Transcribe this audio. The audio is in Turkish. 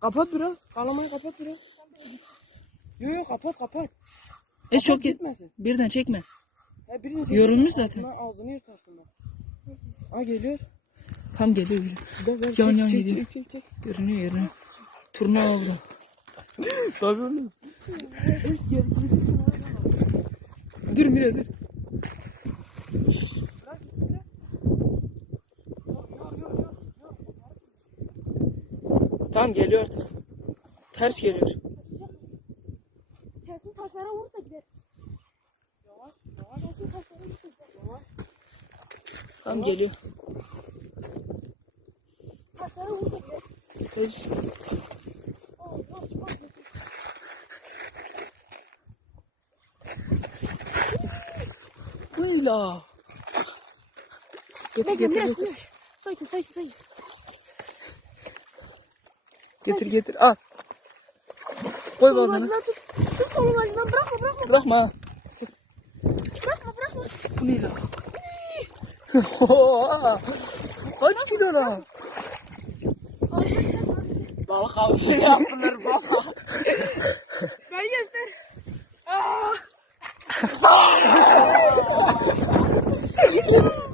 Kapat biraz. Kalamayı kapat biraz. Yok yok kapat kapat. E çok gitmesin. birden çekme. He, birini Yorulmuş zaten. Ağzına, ağzını yırtarsın bak. Aa geliyor. Tam geliyor. Bir de ver Yan çek, yan çek, gidiyor. çek, çek, çek. Görünüyor görünüyor. Turna oldu. Tabii oğlum. Dur Mira dur. Tamam geliyor artık. Ters geliyor. Kesin taşlara vursa gider. Yavaş yavaş. Kesin taşlara vursa gider. Yavaş. Tam geliyor. Taşlara vursa gider. Oh, nasıl bak. Buyla. Getir getir. Sakin sakin sakin. Getir getir al. Koy Solun bazını. acından tut. Tut solun acından bırakma bırakma. Bırakma. Bırakma bırakma. Bu ne la? Kaç kilo la? Balık avcı yaptılar baba. Ben göster. Aa!